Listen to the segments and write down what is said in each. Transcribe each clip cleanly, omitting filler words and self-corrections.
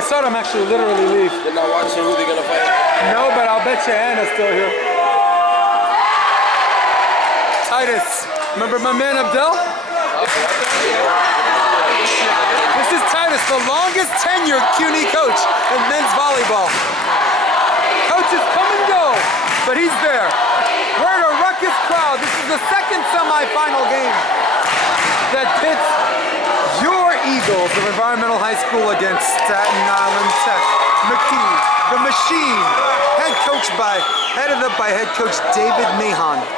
I saw them actually literally leave. They're not watching who they're gonna fight? No, but I'll bet you Anna's still here. Titus, remember my man Abdel? This is Titus, the longest tenured CUNY coach in men's volleyball. Coaches come and go, but he's there. We're in a ruckus crowd. This is the second semifinal game that pits your Eagles of Environmental High School against Staten Island Tech. McKee, the machine, headed up by head coach David Mahon. The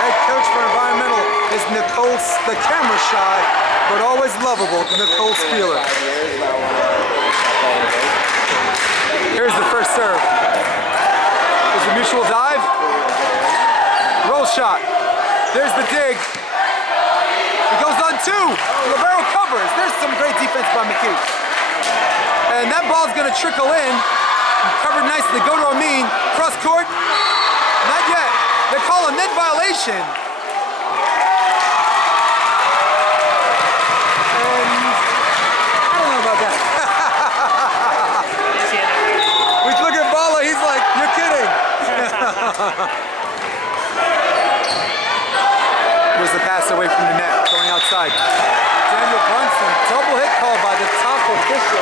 head coach for Environmental is Nicole, the camera shy, but always lovable, Nicole Spieler. Here's the first serve. There's a mutual dive. Roll shot. There's the dig. It goes on two. Libero covers. There's some great defense by McKee. And that ball's gonna trickle in. Covered nicely. Go to Amin. Cross court. Not yet. They call a net violation. And I don't know about that. We look at Bala, he's like, you're kidding. Here's the pass away from the net, going outside. Daniel Brunson, double hit call by the top official.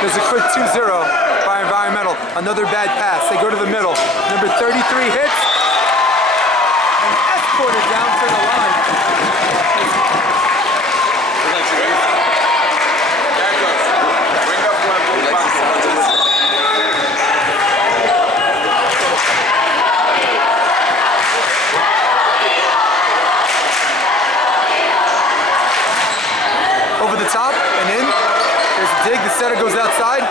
There's a quick 2-0 by Environmental. Another bad pass. They go to the middle. Number 33 hits and escorted down to the line. Over the top and in. There's a dig. The setter goes outside.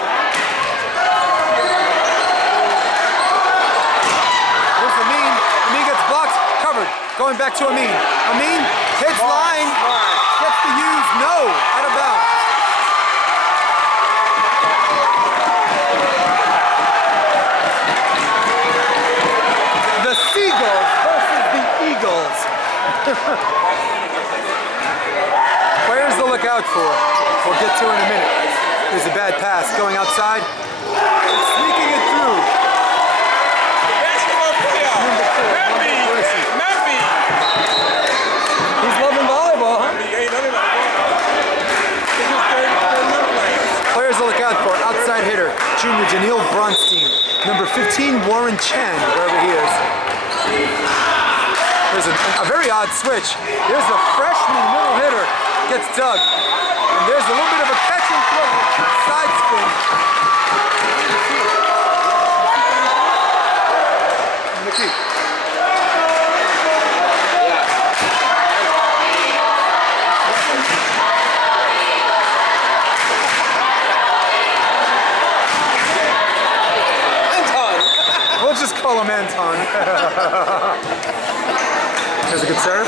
There's Amin. Amin gets blocked. Covered. Going back to Amin. Amin hits line. Gets the use. No. Out of bounds. The Seagulls versus the Eagles. Players to look out for. We'll get to in a minute. There's a bad pass going outside. Sneaking it through. Basketball player. Memby. He's loving volleyball, huh? Players to look out for. Outside hitter, junior Janelle Bronstein. Number 15, Warren Chen, wherever he is. There's a very odd switch. There's a freshman middle hitter. Gets dug. And there's a little bit of a catch and throw. Side spin. McKee. Anton. We'll just call him Anton. There's a good serve.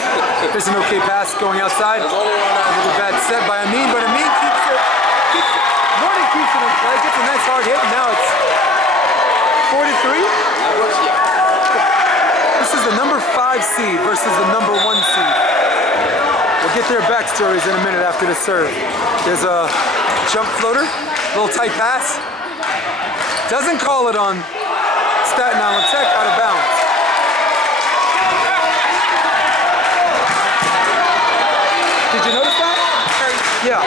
There's an okay pass going outside. Another bad set by Amin, but Amin keeps it. Morning keeps it in play. Gets a nice hard hit, and now it's 4-3. This is the number 5 seed versus the number 1 seed. We'll get their backstories in a minute after the serve. There's a jump floater, little tight pass. Doesn't call it on Staten Island Tech, out of bounds. Did you notice that? Yeah.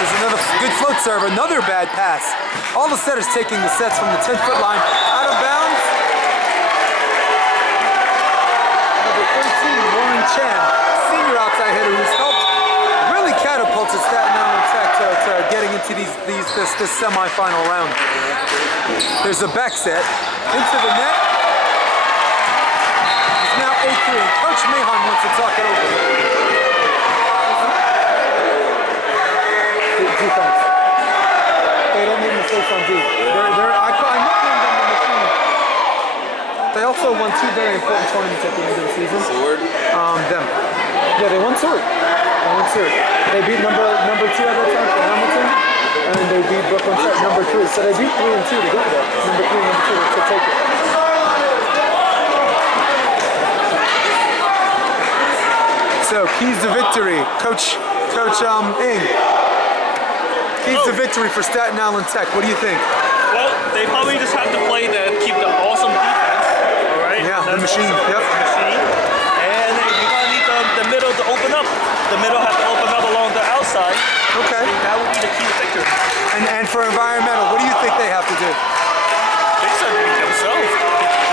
There's another good float serve, another bad pass. All the setters taking the sets from the 10-foot line. Out of bounds. Number 13, Warren Chan, senior outside hitter who's helped really catapult Staten Island Tech to getting into this semi-final round. There's a back set into the net. Now 8-3. Coach Mahon wants to talk it over. Defense. They don't need mistakes on D. I nicknamed them the machine. They also won 2 very important tournaments at the end of the season. Sword. Them. Yeah, they won Sword. They beat number 2 at that time for Hamilton, and they beat Brooklyn Tech number 3. So they beat 3 and 2 to get there. Number 3 and number 2 to take it. So keys to victory, Coach Ing. Keys to victory for Staten Island Tech. What do you think? Well, they probably just have to play keep the awesome defense. All right. Yeah, the machine. Yep. Machine. And you're gonna need the middle to open up. The middle has to open up along the outside. Okay. That would be the key to victory. And for environmental, what do you think they have to do? They should beat themselves.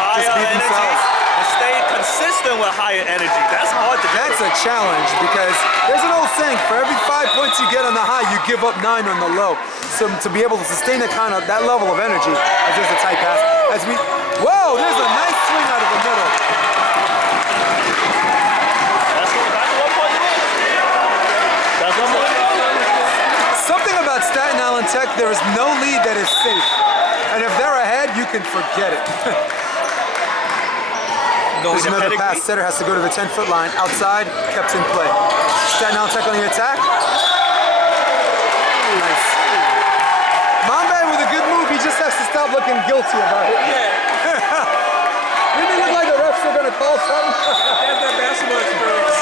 Higher beat energy themselves. and stay consistent with higher energy. That's hard to do. That's a challenge because there's an old saying: for every 5 points you get on the high, you give up 9 on the low. So to be able to sustain that level of energy, as there's a tight pass, whoa, there's a nice swing out of the middle. That's 1 point. That's 1 point. Something about Staten Island Tech, there is no lead that is safe. And if they're ahead, you can forget it. There's another pass. Setter has to go to the 10-foot line. Outside, kept in play. Staten Island Tech on the attack. Nice. Mambe with a good move. He just has to stop looking guilty about it. Didn't he look like the refs are going to call something? That's that basketball experience.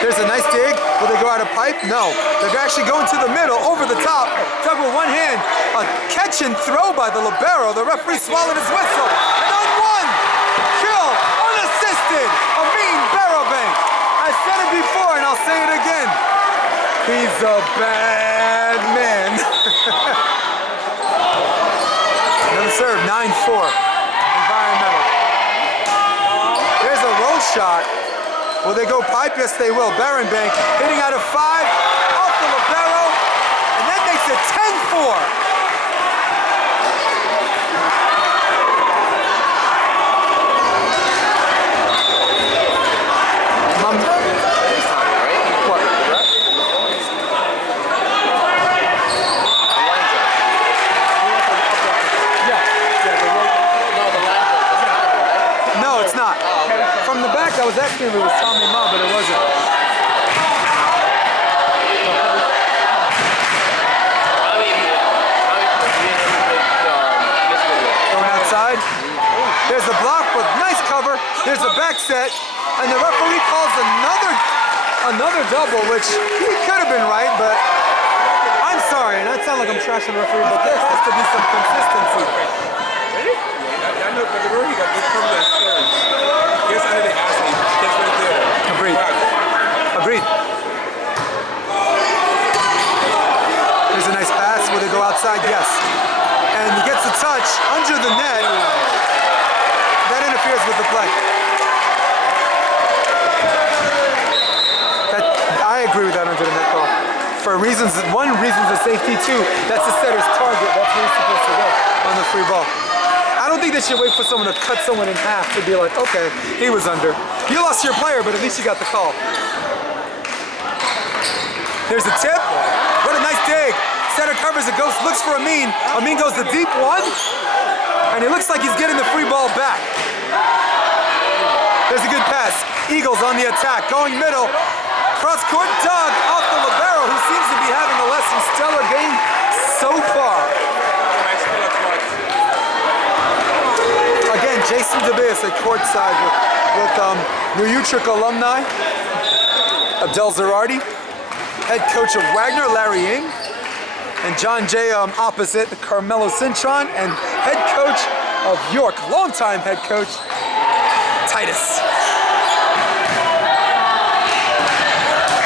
There's a nice dig. Will they go out of pipe? No. They're actually going to the middle, over the top. Dug with one hand. A catch and throw by the libero. The referee swallowed his whistle. And on one, kill, unassisted, Amin Barabank. I said it before and I'll say it again. He's a bad man. Another serve, 9-4. Environmental. There's a roll shot. Will they go pipe? Yes, they will. Barenbank hitting out of 5, off the libero, and that makes it 10-4. What? No, it's not. From the back, I was asking if it was Tommy Ma, but it wasn't. Going outside. There's a block with nice cover. There's a back set, and the referee calls another double, which he could have been right, but I'm sorry, and I sound like I'm trashing the referee, but there has to be some consistency. I know, but the road he got good from the stairs. Yes, I didn't ask him. Just right there. Agreed. Agreed. There's a nice pass. Will they go outside? Yes. And he gets a touch under the net. That interferes with the play. I agree with that under the net call. For reasons, one reason's a safety, two, that's the setter's target. That's where he's supposed to go on the free ball. I don't think they should wait for someone to cut someone in half to be like, okay, he was under. You lost your player, but at least you got the call. There's a tip. What a nice dig. Setter covers it, looks for Amin. Amin goes the deep one, and it looks like he's getting the free ball back. There's a good pass. Eagles on the attack, going middle. Cross court, Doug off the libero, who seems to be having a less than stellar game so far. Again, Jason DeBias at courtside with New Utrecht alumni, Abdel Zerardi, head coach of Wagner, Larry Ng, and John Jay opposite, Carmelo Cintron, and head coach of York, longtime head coach, Titus.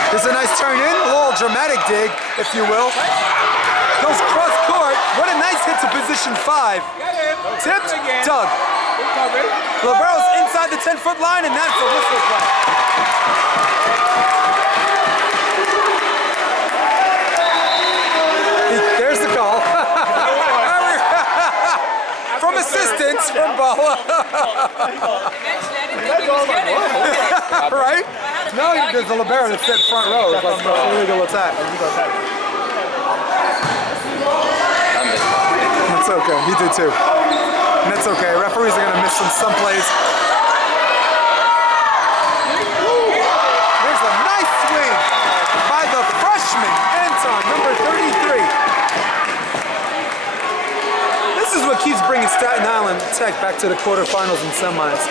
There's a nice turn in, a little dramatic dig, if you will. Goes cross court, what a nice hit to position 5. Tipped, Doug. Libero's inside the 10-foot line, and that's a whistle flag. There's the call. From assistance from Bala. Right? No, there's the libero that said front row. It's like an illegal attack. That's okay. He did too. And that's okay. Referees are gonna miss some plays. There's a nice swing by the freshman, Anton, number 33. This is what keeps bringing Staten Island Tech back to the quarterfinals and semis.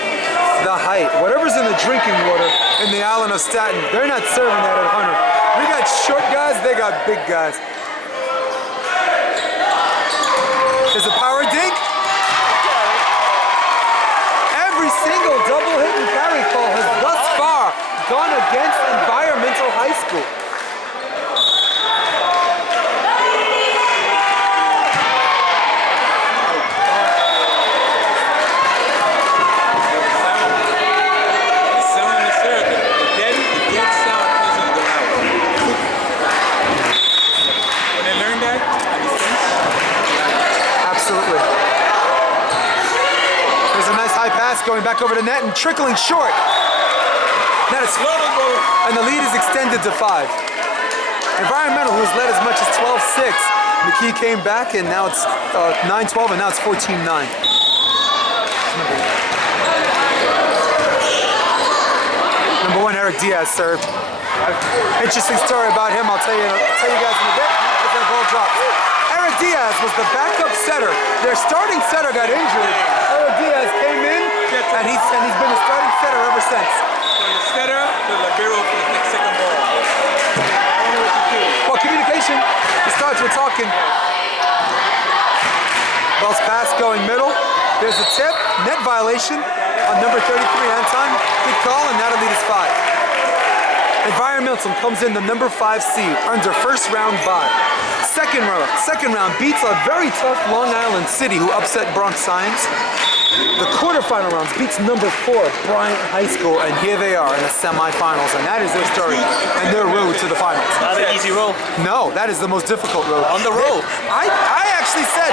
The height. Whatever's in the drinking water in the island of Staten, they're not serving that at Hunter. We got short guys, they got big guys. There's a power dink. Every single double hit and carry call has thus far gone against Environmental High School. Absolutely. There's a nice high pass going back over the net and trickling short. That is and the lead is extended to 5. Environmental, who's led as much as 12-6. McKee came back and now it's 9-12 and now it's 14-9. Number 1, Eric Diaz served. Interesting story about him. I'll tell you guys in a bit. But then the ball drops. Eric Diaz was the backup setter. Their starting setter got injured. Eric Diaz came in, and he's been the starting setter ever since. From the setter to the libero for the second ball. Well, communication. It starts with talking. Ball's pass going middle. There's a tip. Net violation on number 33, Anton. Good call, and now the lead is 5. Environmental comes in the number 5 seed, earns her first round bye. Second round beats a very tough Long Island City who upset Bronx Science. The quarterfinal rounds beats number 4 Bryant High School, and here they are in the semifinals, and that is their story and their road to the finals. Not an easy road. No, that is the most difficult road. On the road. I actually said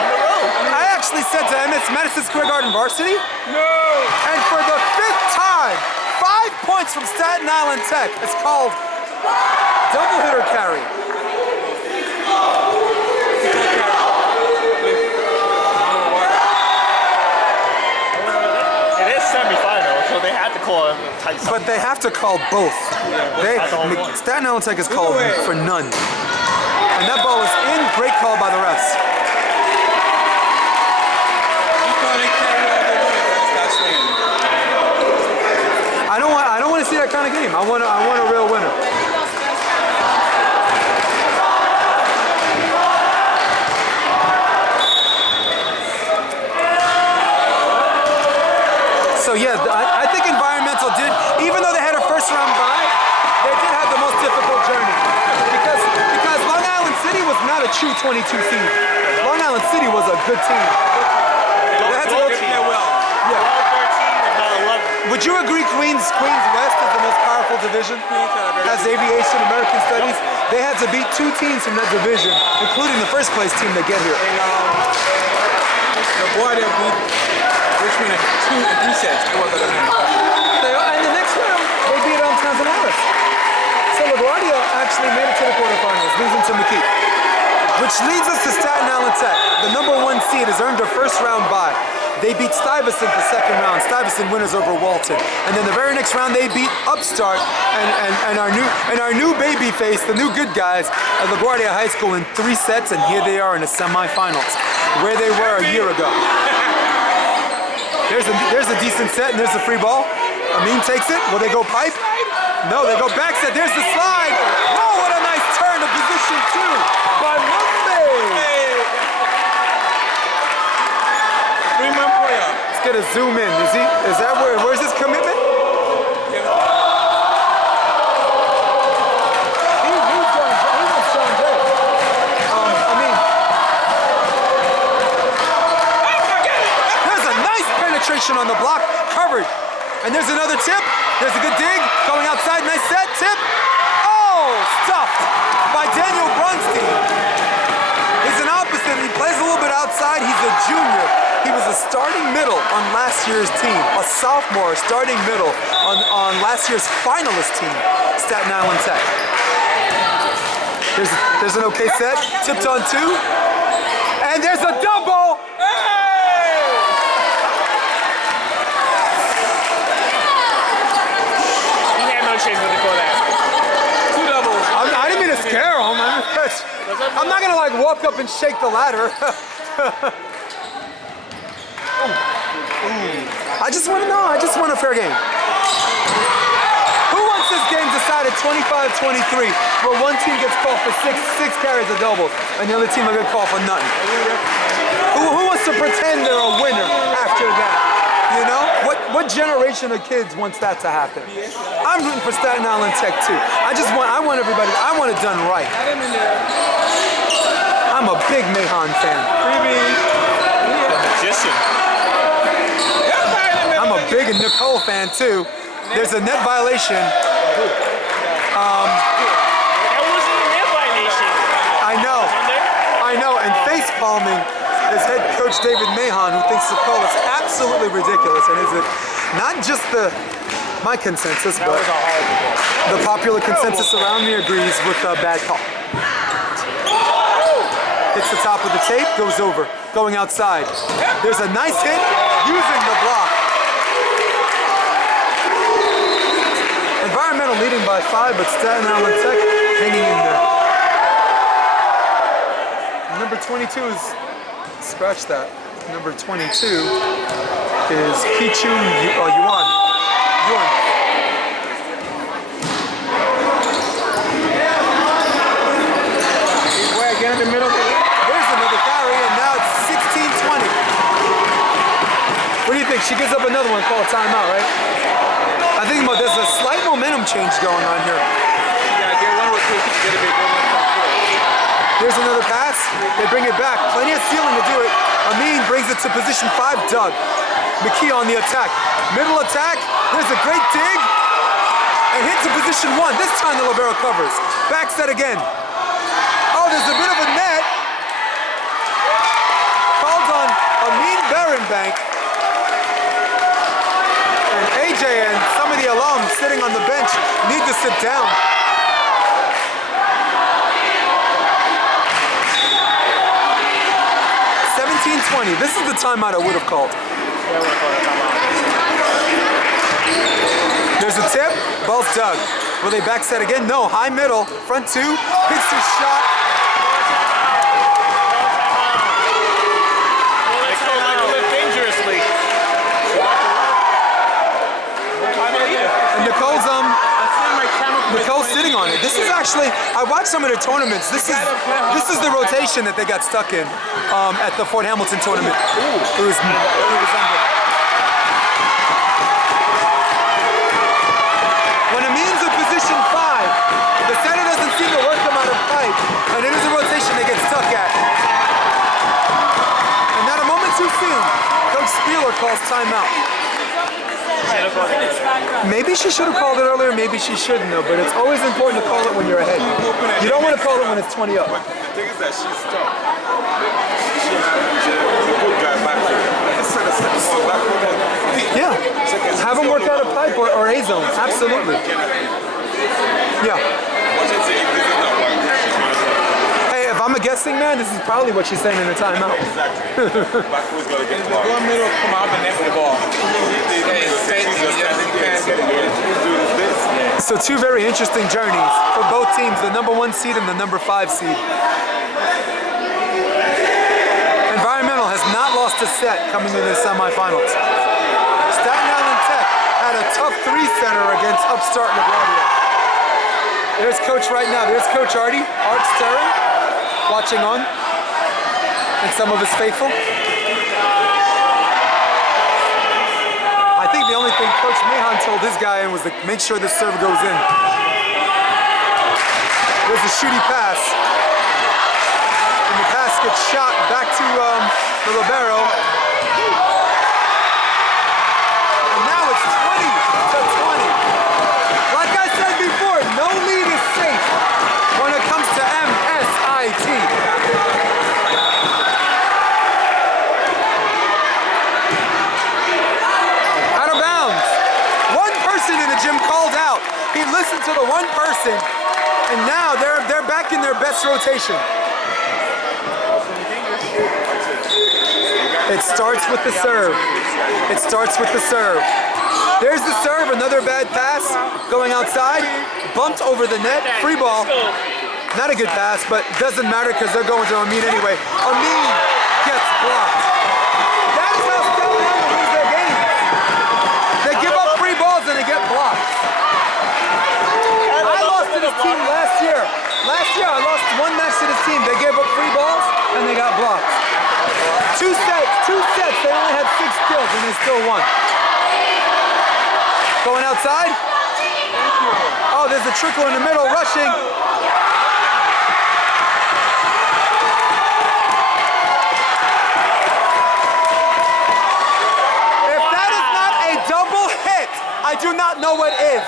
to Madison Square Garden varsity, No! and for the 5th time, 5 points from Staten Island Tech. It's called double hitter carry. It is semifinal, so they had to call it tight. But they have to call both. Staten Island Tech is called for none. And that ball is in. Great call by the refs. I don't want to see that kind of game. I want a real winner. So yeah, I think Environmental did, even though they had a first round bye, they did have the most difficult journey. Because Long Island City was not a true 22 seed. Long Island City was a good team. They had to go well. Yeah. Would you agree Queens West is the most powerful division? Has aviation, American studies. They had to beat 2 teams from that division, including the first place team that get here. The boy that beat Richmond in 2 and 3 sets, it was a win. And the next round, they beat Tanzanaris. So LaGuardia actually made it to the quarterfinals, losing to McKee. Which leads us to Staten Island Tech. The number 1 seed has earned their first round bye. They beat Stuyvesant the second round. Stuyvesant winners over Walton. And then the very next round they beat Upstart and our new baby face, the new good guys at LaGuardia High School in 3 sets, and here they are in the semifinals, where they were a year ago. There's a decent set and there's a free ball. Amin takes it. Will they go pipe? No, they go back set. There's the slide. Oh, what a nice turn to position 2 by Monday. 3-man player. Let's get a zoom in. Is that where's his commitment? He was John Jay. There's a nice penetration on the block, covered. And there's another tip. There's a good dig. Going outside, nice set, tip. Oh, stuffed by Daniel Brunstein. He's an opposite. He plays a little bit outside. He's a junior. He was a starting middle on last year's team. A sophomore starting middle on last year's finalist team, Staten Island Tech. There's an okay set. Tipped on 2. And there's a double. I'm not gonna like walk up and shake the ladder. I just want to know. I just want a fair game. Who wants this game decided 25-23, where one team gets called for six carries of doubles, and the other team will get called for nothing? Who wants to pretend they're a winner after that? You know? What generation of kids wants that to happen? I'm rooting for Staten Island Tech too. I want everybody. I want it done right. I'm a big Mahon fan. The magician. I'm a big Nicole fan too. There's a net violation. That wasn't a net violation. I know, and face palming is head coach David Mahon, who thinks the call is absolutely ridiculous, and is it not just my consensus, but the popular consensus around me agrees with a bad call. Hits the top of the tape, goes over, going outside. There's a nice hit using the block. Environmental leading by 5, but Staten Island Tech hanging in there. Number 22 is, scratch that. Number 22 is Kichu Yuan. Get in the middle. There's another carry, and now it's 16-20. What do you think? She gives up another one, call a timeout, right? I think there's a slight momentum change going on here. Yeah, get one rotation, get a big one. There's another pass. They bring it back. Plenty of ceiling to do it. Amin brings it to position 5. Doug. McKee on the attack. Middle attack. There's a great dig. And hit to position 1. This time the libero covers. Back set again. Oh, there's a bit of a net. Called on Amin Berenbank. And AJ and some of the alums sitting on the bench need to sit down. This is the timeout I would have called. There's a tip, ball's dug. Will they back set again? No, high middle, front 2, hits his shot. Dangerously. And Nicole's sitting on it. This is actually, I watched some of their tournaments. This is the rotation that they got stuck in at the Fort Hamilton tournament. It was when Amin's in position 5, the center doesn't seem to work them out of pipe, and it is a rotation they get stuck at. And not a moment too soon, Coach Spieler calls timeout. Maybe she should have called it earlier, maybe she shouldn't have, but it's always important to call it when you're ahead. You don't want to call it when it's 20 up. But the thing is that she's tough. She's a good guy back there. Yeah, have them work out a pipe or A zone, absolutely. Yeah. Hey, if I'm a guessing man, this is probably what she's saying in the timeout. Backwards gotta get the ball. One middle, come out the net with the ball. So 2 very interesting journeys for both teams, the number 1 seed and the number 5 seed. Environmental has not lost a set coming into the semifinals. Staten Island Tech had a tough 3-setter against upstart LaGuardia. There's coach right now. There's Coach Art Sterling, watching on, and some of his faithful. I think the only thing Coach Mahon told his guy was to make sure the serve goes in. There's a shooty pass. And the pass gets shot back to the libero. And now it's 20-20. Like I said before, no lead is safe when it comes to MSIT. Jim called out. He listened to the one person, and now they're back in their best rotation. It starts with the serve. It starts with the serve. There's the serve, another bad pass going outside, bumped over the net, free ball. Not a good pass, but doesn't matter because they're going to Amin anyway. Amin gets blocked. That is how Staten Island lose their games. They give up free balls and they get blocked. I lost to this team last year. Last year I lost one match to this team. They gave up free balls and they got blocked. Two sets, they only had 6 kills and they still won. Going outside? Oh, there's a trickle in the middle, rushing. If that is not a double hit, I do not know what is.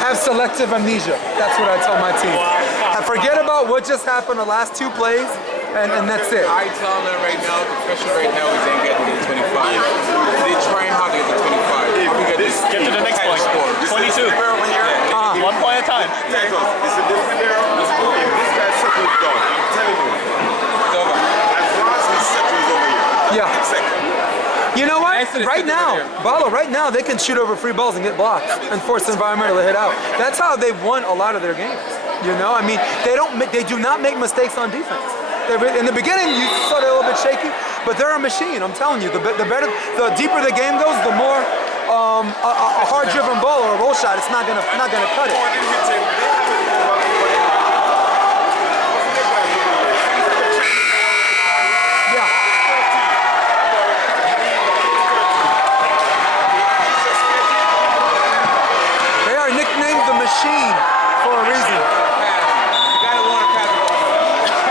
Have selective amnesia. That's what I tell my team. I forget about what just happened the last 2 plays, and that's it. I tell them right now, the pressure right now is they get to the 25. They're trying hard to get to 25. Get to the next point. 22. 1 point at a time. It's a different era. If this guy settles down, I'm telling you. It's over. As long as he settles over here. Yeah. Second. You know what? Right now, Balo, right now they can shoot over free balls and get blocked and force the environmental to hit out. That's how they've won a lot of their games. You know, I mean, they do not make mistakes on defense. In the beginning, you saw they're a little bit shaky, but they're a machine. I'm telling you, the deeper the game goes, the more a hard-driven ball or a roll shot, it's not gonna cut it. Machine for a reason.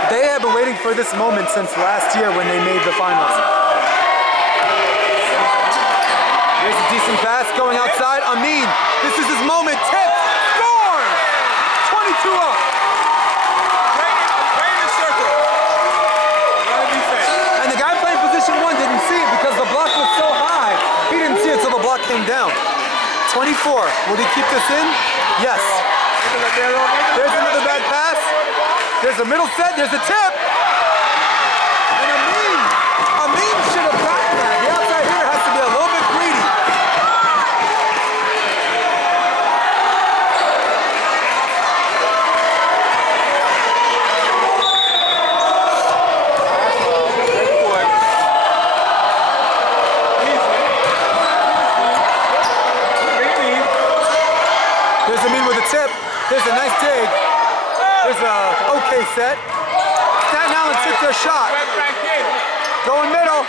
They have been waiting for this moment since last year when they made the finals. Here's a decent pass going outside. Amin, this is his moment. Tip, score! 22 up. Right in the circle. And the guy playing position 1 didn't see it because the block was so high. He didn't see it until the block came down. 24. Will he keep this in? Yes. There's another bad pass. There's a middle set. There's a tip. And Amin should have gotten that. The outside hitter has to be a little bit greedy. There's Amin with a tip. There's a nice dig. There's a okay set. Staten Island took their shot. Going middle.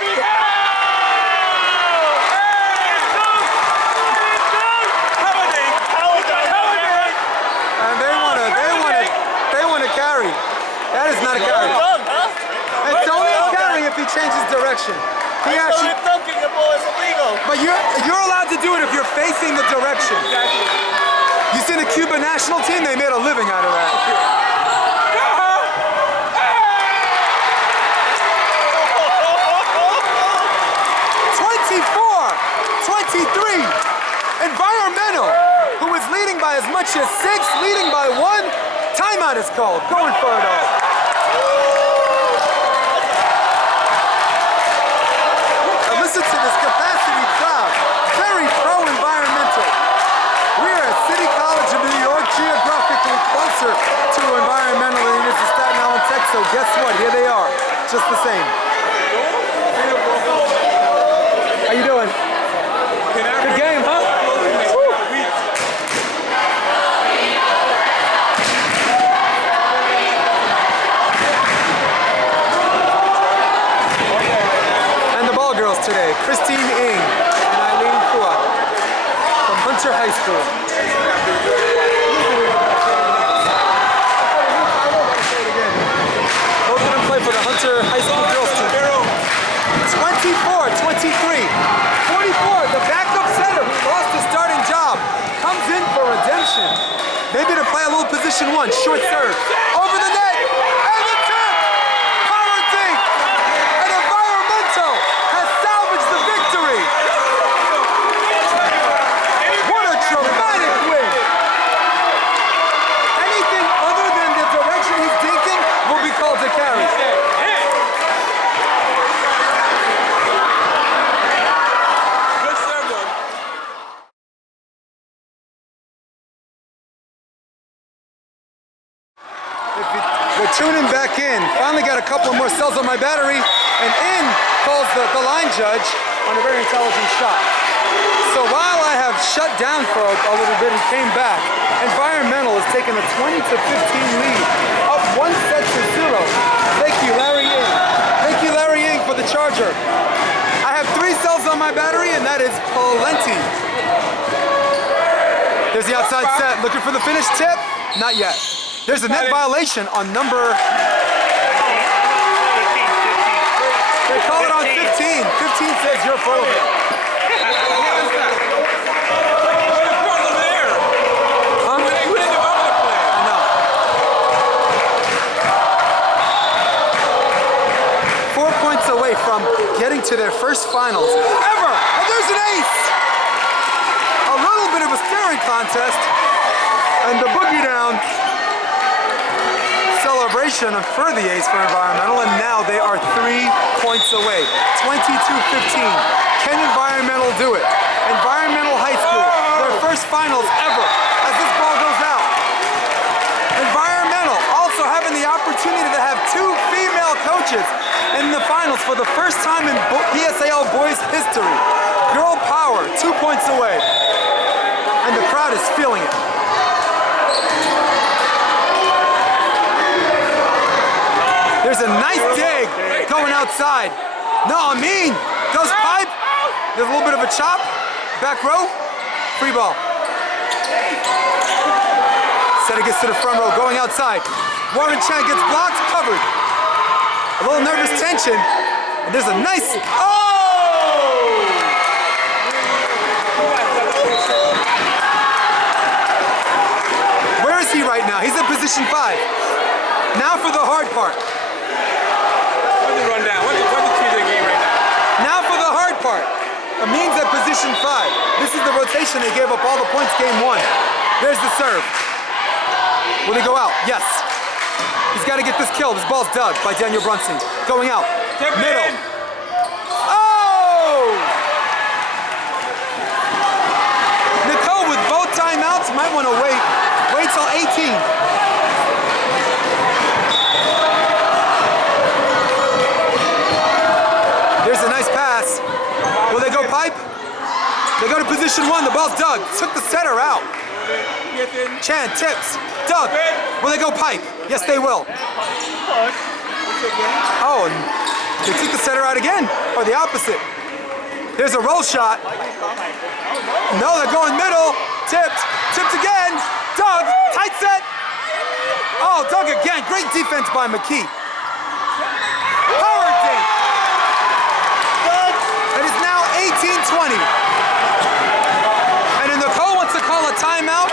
And they want to carry. That is not a carry. It's only a carry if he changes direction. He actually dunking the ball is illegal. But you're allowed to do it if you're facing the direction. You see the Cuban national team? They made a living out of that. 24-23. Environmental, who is leading by as much as 6, leading by 1. Timeout is called. Going for it all. Now listen to this capacity crowd. Very pro-environmental. We are at City College of New York, geographically closer to environmental than it is to Staten Island Tech, so guess what? Here they are, just the same. How you doing? Good game, huh? Woo. And the ball girls today, Christine Ng and Eileen Kua from Hunter High School. Both of them play for the Hunter High School girls team. 24-23. 44, the backup setter who lost his starting job comes in for redemption. Maybe to play a little position 1, short serve. Over the net, and the tip! Power dink! And Environmental has salvaged the victory! What a dramatic win! Anything other than the direction he's dinking will be called a carry. We're tuning back in. Finally got a couple more cells on my battery, and in calls the line judge on a very intelligent shot. So while I have shut down for a little bit and came back, Environmental has taken a 20 to 15 lead, up 1 set to 0. Thank you, Larry Ying. Thank you, Larry Ying, for the charger. I have 3 cells on my battery, and that is plenty. There's the outside set. Looking for the finish tip? Not yet. There's a net violation on number... They call it on 15. 15 says you're full of it. From getting to their first finals ever. And there's an ace! A little bit of a staring contest. And the boogie down celebration for the ace for Environmental. And now they are 3 points away. 22-15. Can Environmental do it? Environmental High School, their first finals ever as this ball goes out. Environmental also having the opportunity to have 2 female coaches in the finals for the first time in PSAL Boys history. Girl power, 2 points away. And the crowd is feeling it. There's a nice dig going outside. No, Amin goes pipe. There's a little bit of a chop. Back row, free ball. Setter gets to the front row, going outside. Warren Chan gets blocked, covered. A little nervous tension, and there's a nice, oh! Where is he right now? He's in position 5. Now for the hard part. What's the rundown? What's the key to the game right now? Now for the hard part. Amin's at position 5. This is the rotation they gave up all the points game 1. There's the serve. Will he go out? Yes. He's got to get this kill. This ball's dug by Daniel Brunson. Going out. Middle. Oh! Nicole with both timeouts might want to wait. Wait till 18. There's a nice pass. Will they go pipe? They go to position 1. The ball's dug. Took the setter out. Chan tips. Doug, will they go pipe? Yes, they will. Oh, and they took the setter out again, or the opposite. There's a roll shot. No, they're going middle. Tipped. Tipped again. Doug, tight set. Oh, Doug again. Great defense by McKee. Power dink. It is now 18-20. And Nicole wants to call a timeout.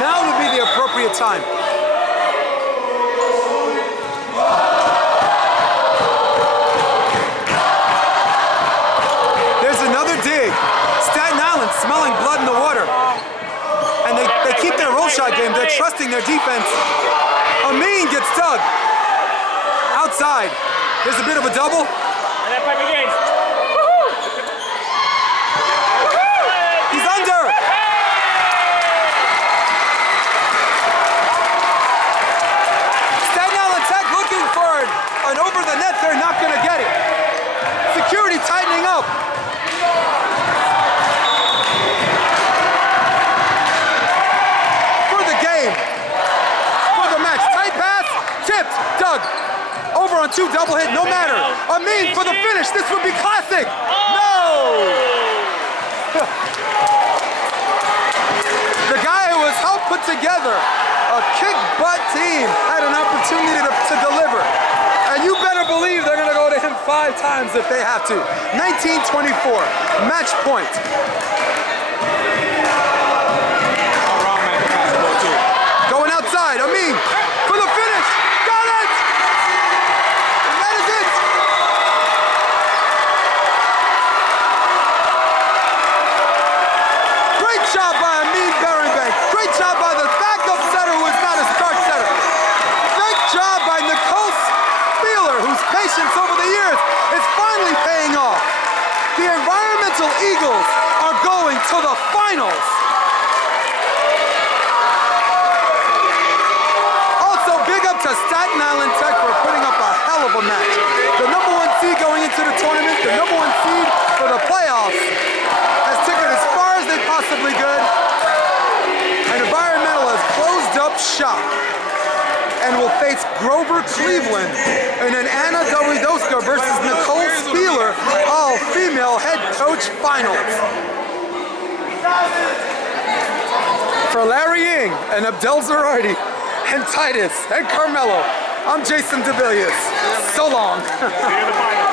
Now would be the appropriate time. There's another dig. Staten Island smelling blood in the water. And they keep their roll shot game. They're trusting their defense. Amin gets dug. Outside. There's a bit of a double. And that pipe again. He's under. And over the net, they're not going to get it. Security tightening up. For the game. For the match. Tight pass. Tipped. Doug. Over on 2. Double hit. No matter. Amin for the finish. This would be classic. No. The guy who has helped put together a kick-butt team had an opportunity to deliver. And you better believe they're going to go to him 5 times if they have to. 19-24, match point. Going outside, Amin, for the finish. Got it! And that is it. Great job by Amin Berenbank. Great job by the backup setter who is not a start setter. Great job by Nicole Spieler, whose patience over the years is finally paying off. The Environmental Eagles are going Staten Island Tech for putting up a hell of a match. The number 1 seed going into the tournament, the number 1 seed for the playoffs, has taken as far as they possibly could. And Environmental has closed up shop and will face Grover Cleveland in an Anna Dawidoska versus Nicole Spieler all-female head coach finals. For Larry Ying and Abdel Zerardi and Titus and Carmelo, I'm Jason DeVilliers. So long. See you in the final.